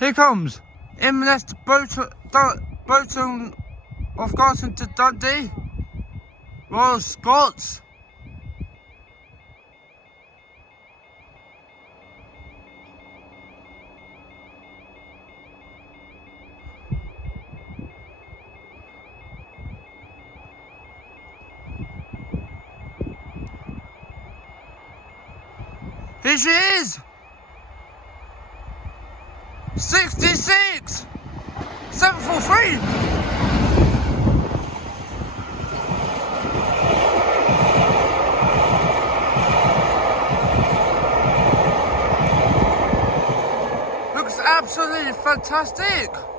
Here comes M&S Bolton of Garten to Dundee. Royal Scots. Here she is! 66! 743! Looks absolutely fantastic!